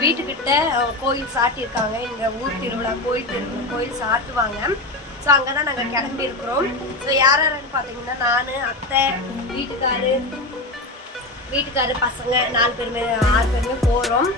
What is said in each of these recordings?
வீட்டுக்கிட்ட கோயில் சாட்டியிருக்காங்க. இங்கே ஊர் திருவிழா கோயில் சாட்டுவாங்க. ஸோ அங்கே தான் நாங்கள் கிளம்பி இருக்கிறோம். ஸோ யார் யாருன்னு பார்த்தீங்கன்னா நான், அத்தை, வீட்டுக்காரு பசங்க 4 பேருமே 6 பேருமே போகிறோம்.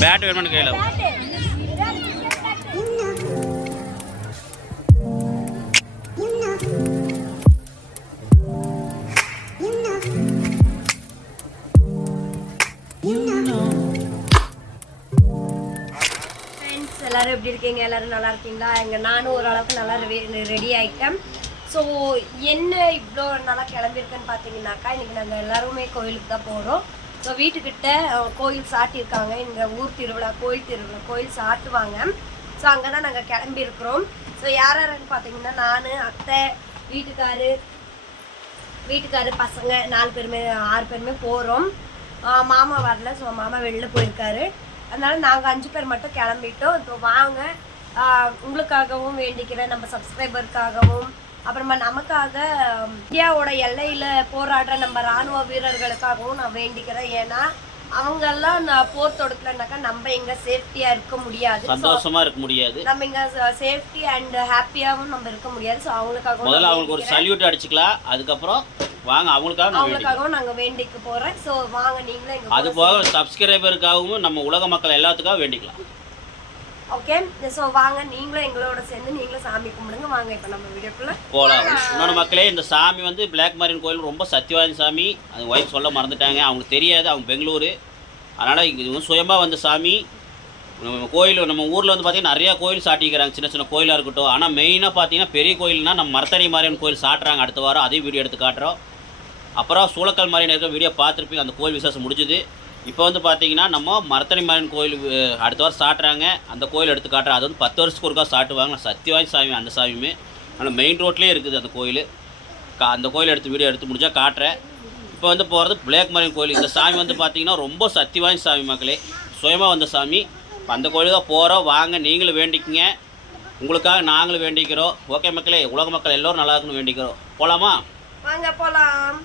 பேட் வேணும்னு கையில் எல்லாரும் எப்படி இருக்கீங்க? எல்லாரும் நல்லா இருக்கீங்களா? நானும் ஓரளவுக்கு நல்லா ரெடி ஆகிட்டேன். ஸோ என்ன இவ்வளோ நல்லா கிளம்பியிருக்கேன்னு பார்த்தீங்கன்னாக்கா, இன்றைக்கி நாங்கள் எல்லாருமே கோயிலுக்கு தான் போகிறோம். ஸோ வீட்டுக்கிட்ட கோயில் சாட்டியிருக்காங்க. இங்கே ஊர் திருவிழா கோயில் சாட்டுவாங்க. ஸோ அங்கே தான் நாங்கள் கிளம்பி இருக்கிறோம். ஸோ யார் யாருன்னு பார்த்தீங்கன்னா நான், அத்தை, வீட்டுக்காரு பசங்க 4 பேருமே 6 பேருமே போகிறோம். மாமா வரல. ஸோ மாமா வெளில போயிருக்காரு. அதனால நாங்கள் 5 பேர் மட்டும் கிளம்பிட்டோம். இப்போ வாங்க, உங்களுக்காகவும் வேண்டிக்கிறேன், நம்ம சப்ஸ்கிரைபருக்காகவும், அப்புறமா நமக்காக இந்தியாவோட எல்லையில் போராடுற நம்ம இராணுவ வீரர்களுக்காகவும் நான் வேண்டிக்கிறேன். ஏன்னா அவங்கெல்லாம் நான் போர் தொடுக்கலனாக்கா நம்ம இங்கே சேஃப்டியாக இருக்க முடியாது, சந்தோஷமா இருக்க முடியாது, நம்ம இங்கே சேஃப்டி அண்ட் ஹாப்பியாகவும் நம்ம இருக்க முடியாது. ஸோ அவங்களுக்காகவும் முதல்ல அவங்களுக்கு ஒரு சல்யூட் அடிச்சுக்கலாம். அதுக்கப்புறம் வாங்க அவங்களுக்காகவும் நாங்கள் வேண்டிக்க போகிறேன். ஸோ வாங்க நீங்களும் எங்கள் அது போக சப்ஸ்கிரைபருக்காகவும் நம்ம உலக மக்கள் எல்லாத்துக்காகவும் வேண்டிக்கலாம். ஓகே, ஸோ வாங்க நீங்களும் எங்களோட சேர்ந்து நீங்களும் சாமி கும்பிடுங்க. வாங்க இப்போ நம்ம வீடியோக்குள்ள போகலாம். இன்னொரு மக்களே, இந்த சாமி வந்து பிளாக் மாரியன் கோயில் ரொம்ப சத்தியவாதி சாமி. அது ஒய்ஃப் சொல்ல மறந்துட்டாங்க, அவங்களுக்கு தெரியாது, அவங்க பெங்களூரு. அதனால் இங்கே சுயமாக வந்த சாமி. கோயில் நம்ம ஊரில் வந்து பார்த்திங்கன்னா நிறையா கோயில் சாட்டிக்கிறாங்க, சின்ன சின்ன கோயிலாக இருக்கட்டும். ஆனால் மெயினாக பார்த்தீங்கன்னா பெரிய கோயில்னால் நம்ம மரத்தடி மாரியன் கோயில் சாட்டுறாங்க. அடுத்த வாரம் அதையும் வீடியோ எடுத்து காட்டுறோம். அப்புறம் சூளக்கல் மாரியன் இருக்க வீடியோ பார்த்துருப்பீங்க. அந்த கோயில் விசேஷம் முடிஞ்சுது. இப்போ வந்து பார்த்தீங்கன்னா நம்ம மரத்தடி மாரியன் கோயில் அடுத்த வாரம் சாட்டுறாங்க. அந்த கோயில் எடுத்து காட்டுறோம். அது வந்து 10 வருஷத்துக்கு ஒருக்கா சாட்டுவாங்க. சத்தியவாதி சாமி அந்த சாமியுமே. ஆனால் மெயின் ரோட்லேயே இருக்குது அந்த கோயில். அந்த கோயில் எடுத்து வீடியோ எடுத்து முடிஞ்சால் காட்டுறேன். இப்போ வந்து போகிறது பிளாக் மாரியன் கோயில். இந்த சாமி வந்து பார்த்தீங்கன்னா ரொம்ப சத்தியவாதி சாமி மக்களே, சுயமாக வந்த சாமி. அந்த கோயில் தான் போகிறோம். வாங்க நீங்களும் வேண்டிக்கிங்க, உங்களுக்காக நாங்களும் வேண்டிக்கிறோம். ஓகே மக்களே, உலக மக்கள் எல்லோரும் நல்லா இருக்குன்னு வேண்டிக்கிறோம். போகலாமா? வாங்க போகலாம்.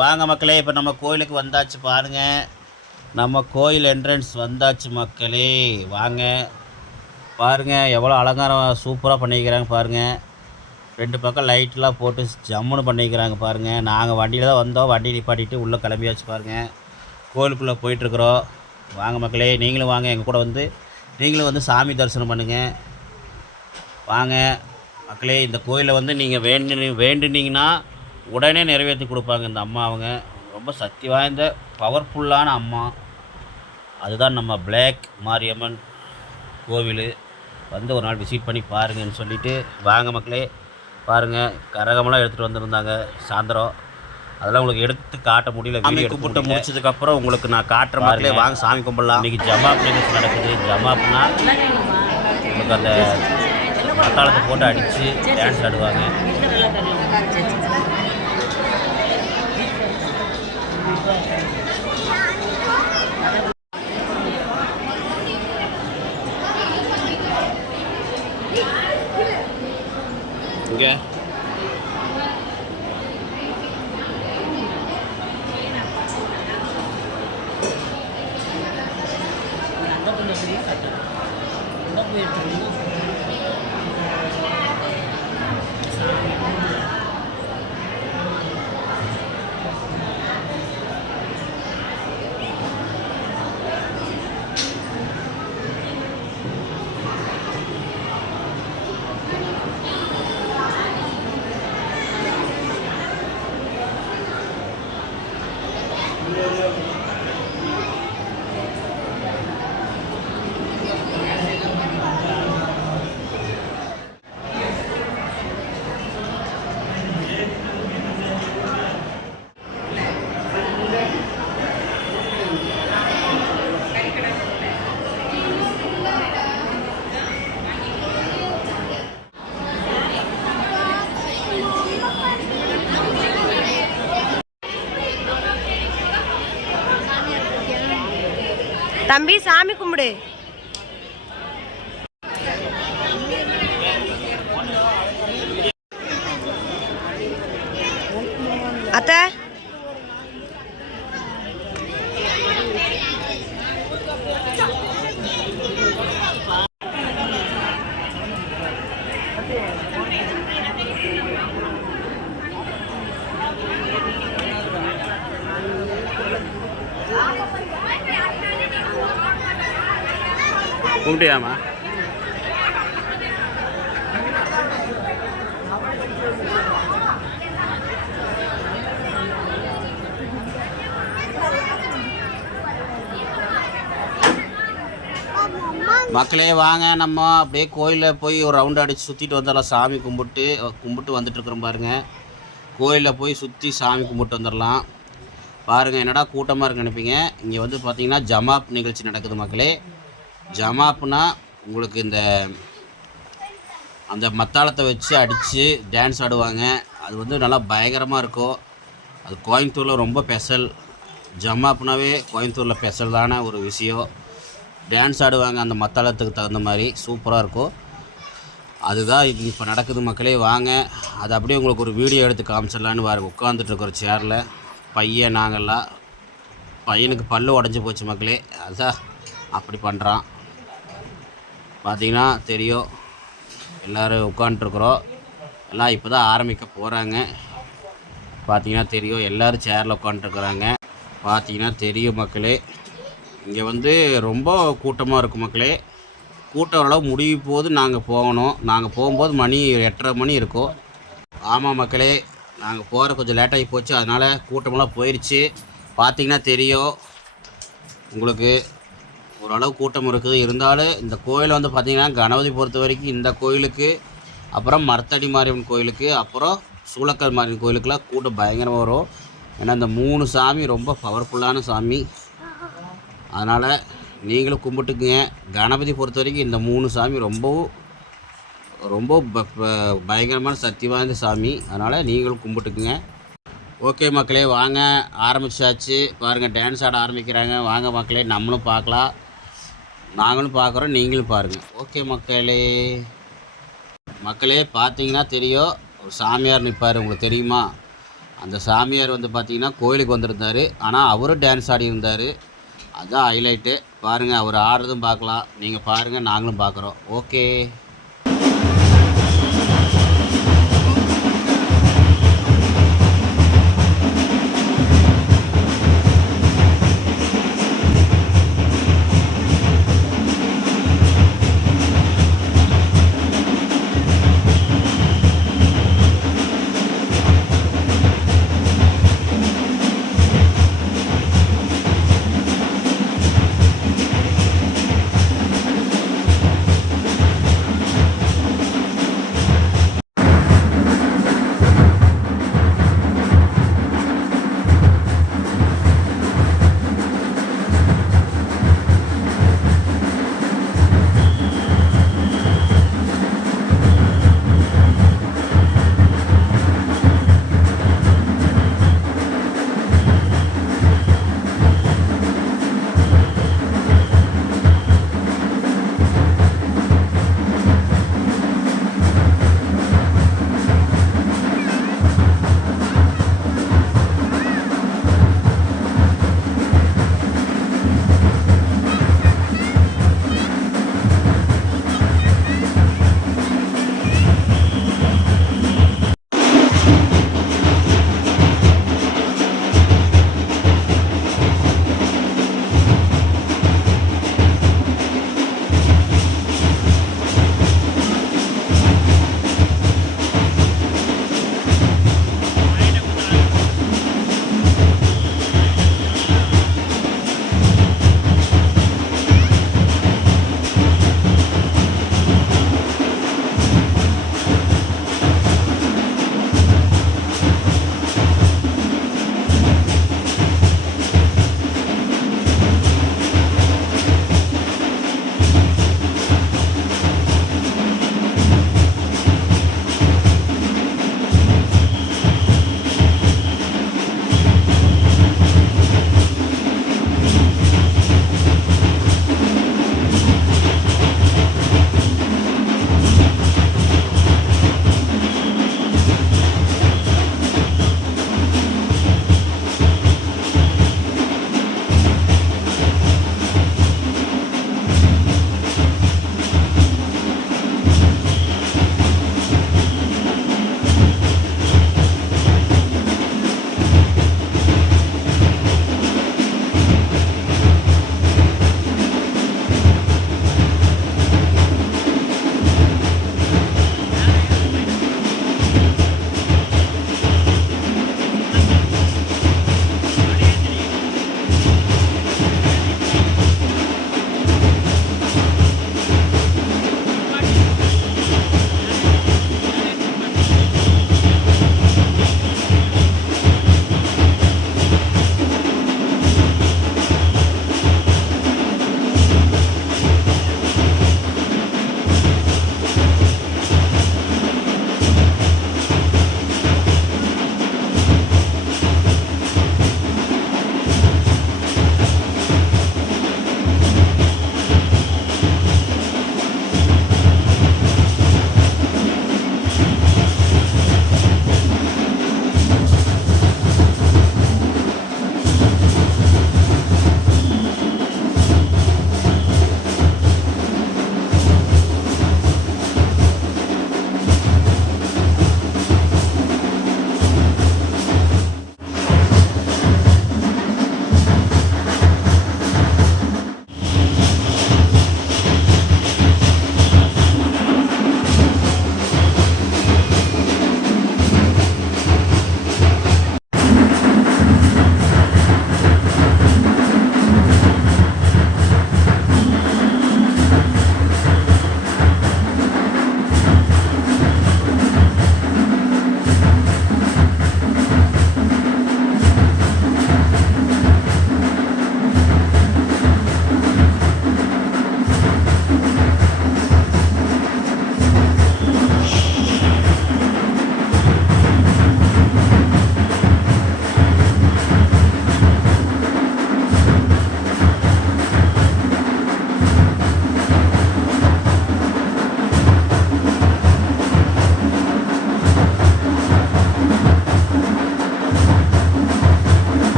வாங்க மக்களே, இப்போ நம்ம கோயிலுக்கு வந்தாச்சு. பாருங்கள், நம்ம கோயில் என்ட்ரன்ஸ் வந்தாச்சு மக்களே. வாங்க பாருங்கள், எவ்வளோ அலங்காரம் சூப்பராக பண்ணிக்கிறாங்க பாருங்கள். 2 பக்கம் லைட்லாம் போட்டு ஜம்முன்னு பண்ணிக்கிறாங்க பாருங்கள். நாங்கள் வண்டியில் தான் வந்தோம், வண்டி நிப்பாட்டிட்டு உள்ளே கிளம்பியாச்சு பாருங்கள். கோயிலுக்குள்ளே போயிட்டுருக்குறோம். வாங்க மக்களே, நீங்களும் வாங்க, எங்கள் கூட வந்து நீங்களும் வந்து சாமி தரிசனம் பண்ணுங்கள். வாங்க மக்களே இந்த கோயிலை வந்து நீங்கள் வேண்டுனீங்கன்னா உடனே நிறைவேற்றி கொடுப்பாங்க இந்த அம்மா. அவங்க ரொம்ப சக்தி வாய்ந்த பவர்ஃபுல்லான அம்மா. அதுதான் நம்ம பிளாக் மாரியம்மன் கோவில். வந்து ஒரு நாள் விசிட் பண்ணி பாருங்கன்னு சொல்லிவிட்டு வாங்க மக்களே. பாருங்கள், கரகமெல்லாம் எடுத்துகிட்டு வந்திருந்தாங்க சாயந்தரம். அதெல்லாம் உங்களுக்கு எடுத்து காட்ட முடியல. சாமி கும்பிட்டு முடிச்சதுக்கப்புறம் உங்களுக்கு நான் காட்டுற மக்களே. வாங்க சாமி கும்பிடலாம். இன்றைக்கி ஜமாப் நிகழ்ச்சி நடக்குது. ஜமாப்னா உங்களுக்கு அந்த மத்தாளத்தை போட்டு அடித்து டான்ஸ் ஆடுவாங்க. இங்கே தம்பி சாமி கும்பிடு. அத்தை கும்பிட்டியாமா? மக்களே வாங்க, நம்ம அப்படியே கோயிலில் போய் ஒரு ரவுண்டு அடித்து சுற்றிட்டு வந்துடலாம். சாமி கும்பிட்டு வந்துட்டுருக்குறோம் பாருங்கள். கோயிலில் போய் சுற்றி சாமி கும்பிட்டு வந்துடலாம். பாருங்கள், என்னடா கூட்டமாக இருக்குன்னு நினைப்பீங்க. இங்கே வந்து பார்த்திங்கன்னா ஜமாப் நிகழ்ச்சி நடக்குது மக்களே. ஜமாப்னா உங்களுக்கு அந்த மத்தாளத்தை வச்சு அடித்து டான்ஸ் ஆடுவாங்க. அது வந்து நல்லா பயங்கரமாக இருக்கும். அது கோயம்புத்தூரில் ரொம்ப ஸ்பெஷல். ஜமாப்னாவே கோயம்புத்தூரில் ஸ்பெஷல் தானே ஒரு விஷயம். டான்ஸ் ஆடுவாங்க அந்த மத்தாளத்துக்கு தகுந்த மாதிரி, சூப்பராக இருக்கும். அதுதான் இது இப்போ நடக்குது மக்களே. வாங்க, அது அப்படியே உங்களுக்கு ஒரு வீடியோ எடுத்து காமிச்சிடலான்னு பாருங்க. உட்காந்துட்ருக்குற சேரில் பையன் நாங்கள்லாம். பையனுக்கு பல்லு உடஞ்சி போச்சு மக்களே. அதுதான் அப்படி பண்ணுறான். பார்த்திங்கன்னா தெரியும், எல்லோரும் உட்காந்துட்ருக்குறோம். எல்லாம் இப்போ தான் ஆரம்பிக்க போகிறாங்க. பார்த்திங்கன்னா தெரியும், எல்லோரும் சேரில் உட்காந்துட்ருக்குறாங்க. பார்த்திங்கன்னா தெரியும் மக்களே. இங்கே வந்து ரொம்ப கூட்டமாக இருக்கும் மக்களே. கூட்டம் ஓரளவு முடிவு போது நாங்கள் போகணும். நாங்கள் போகும்போது மணி 8:30 மணி இருக்கும். ஆமாம் மக்களே, நாங்கள் போகிற கொஞ்சம் லேட்டாகி போச்சு. அதனால் கூட்டமெல்லாம் போயிடுச்சு. பார்த்திங்கன்னா தெரியும் உங்களுக்கு, ஓரளவு கூட்டம் இருக்குது. இருந்தாலும் இந்த கோயில் வந்து பார்த்திங்கன்னா கணபதி பொறுத்த வரைக்கும் இந்த கோயிலுக்கு, அப்புறம் மரத்தடி மாரியம்மன் கோயிலுக்கு, அப்புறம் சூளக்கல் மாரியம்மன் கோயிலுக்கெலாம் கூட்டம் பயங்கரமாக வரும். ஏன்னா இந்த 3 சாமி ரொம்ப பவர்ஃபுல்லான சாமி. அதனால் நீங்களும் கும்பிட்டுக்குங்க. கணபதி பொறுத்த வரைக்கும் இந்த 3 சாமி ரொம்ப பயங்கரமான சக்தி வாய்ந்த சாமி. அதனால் நீங்களும் கும்பிட்டுக்குங்க. ஓகே மக்களே, வாங்க ஆரம்பிச்சாச்சு. பாருங்கள், டான்ஸ் ஆட ஆரம்பிக்கிறாங்க. வாங்க மக்களே, நம்மளும் பார்க்கலாம். நாங்களும் பார்க்குறோம், நீங்களும் பாருங்கள். ஓகே மக்களே பார்த்தீங்கன்னா தெரியும், ஒரு சாமியார் நிற்பார். உங்களுக்கு தெரியுமா? அந்த சாமியார் வந்து பார்த்திங்கன்னா கோயிலுக்கு வந்திருந்தார். ஆனால் அவரும் டான்ஸ் ஆடி இருந்தார். அதுதான் ஹைலைட்டு. பாருங்கள், அவர் ஆடுறதும் பார்க்கலாம். நீங்கள் பாருங்கள், நாங்களும் பார்க்குறோம். ஓகே.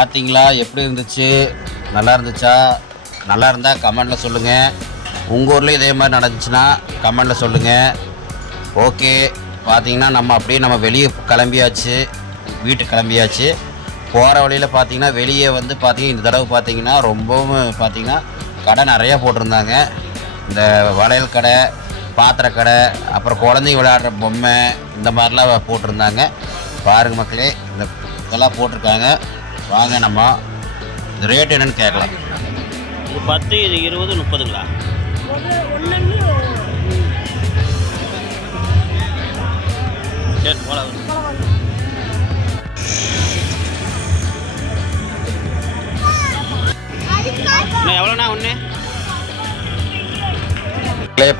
பார்த்தீங்களா எப்படி இருந்துச்சு? நல்லா இருந்துச்சா? நல்லா இருந்தால் கமெண்டில் சொல்லுங்கள். உங்கள் ஊரில் இதே மாதிரி நடந்துச்சுன்னா கமெண்டில் சொல்லுங்கள். ஓகே, பார்த்தீங்கன்னா நம்ம வெளியே கிளம்பியாச்சு, வீட்டுக்கு கிளம்பியாச்சு. போகிற வழியில் பார்த்தீங்கன்னா வெளியே வந்து பார்த்தீங்கன்னா இந்த தடவை பார்த்தீங்கன்னா ரொம்பவும் பார்த்தீங்கன்னா கடை நிறையா போட்டிருந்தாங்க. இந்த வளையல் கடை, பாத்திர கடை, அப்புறம் குழந்தைங்க விளையாடுற பொம்மை, இந்த மாதிரிலாம் போட்டிருந்தாங்க. பாருங்கள் மக்களே, இதெல்லாம் போட்டிருக்காங்க. வாங்க நம்ம இந்த ரேட் என்னன்னு கேட்கலாம். இது 10, இது 20, 30ங்களா? சரி போகலாம். எவ்வளோண்ணா ஒன்று?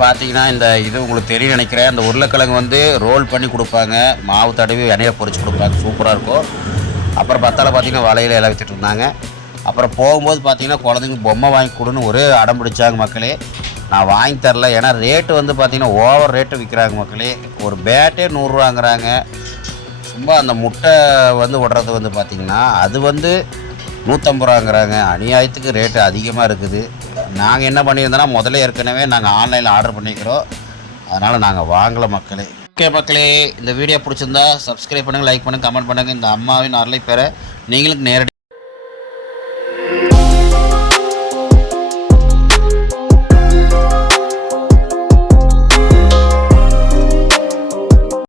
பார்த்தீங்கன்னா இந்த இது உங்களுக்கு தெரியும் நினைக்கிறேன். அந்த உருளைக்கிழங்கு வந்து ரோல் பண்ணி கொடுப்பாங்க, மாவு தடவி எண்ணெயை பொரிச்சு கொடுப்பாங்க, சூப்பராக இருக்கும். அப்புறம் பத்தால பார்த்தீங்கன்னா வலையில் எல்லாம் விற்றுட்டு இருந்தாங்க. அப்புறம் போகும்போது பார்த்தீங்கன்னா குழந்தைங்க பொம்மை வாங்கி கொடுன்னு ஒரு அடம் பிடிச்சாங்க மக்களே. நான் வாங்கி தரல, ஏன்னா ரேட்டு வந்து பார்த்தீங்கன்னா ஓவர் ரேட்டு விற்கிறாங்க மக்களே. ஒரு பேட்டே 100 ரூபாங்கிறாங்க. சும்மா அந்த முட்டை வந்து விடுறது வந்து பார்த்திங்கன்னா அது வந்து 150 ரூபாங்கிறாங்க. அநியாயத்துக்கு ரேட்டு அதிகமாக இருக்குது. நாங்கள் என்ன பண்ணியிருந்தோன்னா முதல்ல ஏற்கனவே நாங்கள் ஆன்லைனில் ஆர்டர் பண்ணிக்கிறோம், அதனால் நாங்கள் வாங்கலை மக்களே. ஓகே மக்களே, இந்த வீடியோ பிடிச்சிருந்தா சப்ஸ்கிரைப் பண்ணுங்கள், லைக் பண்ணுங்கள், கமெண்ட் பண்ணுங்கள். இந்த அம்மாவின் அருளை பெற நீங்களுக்கு நேரடி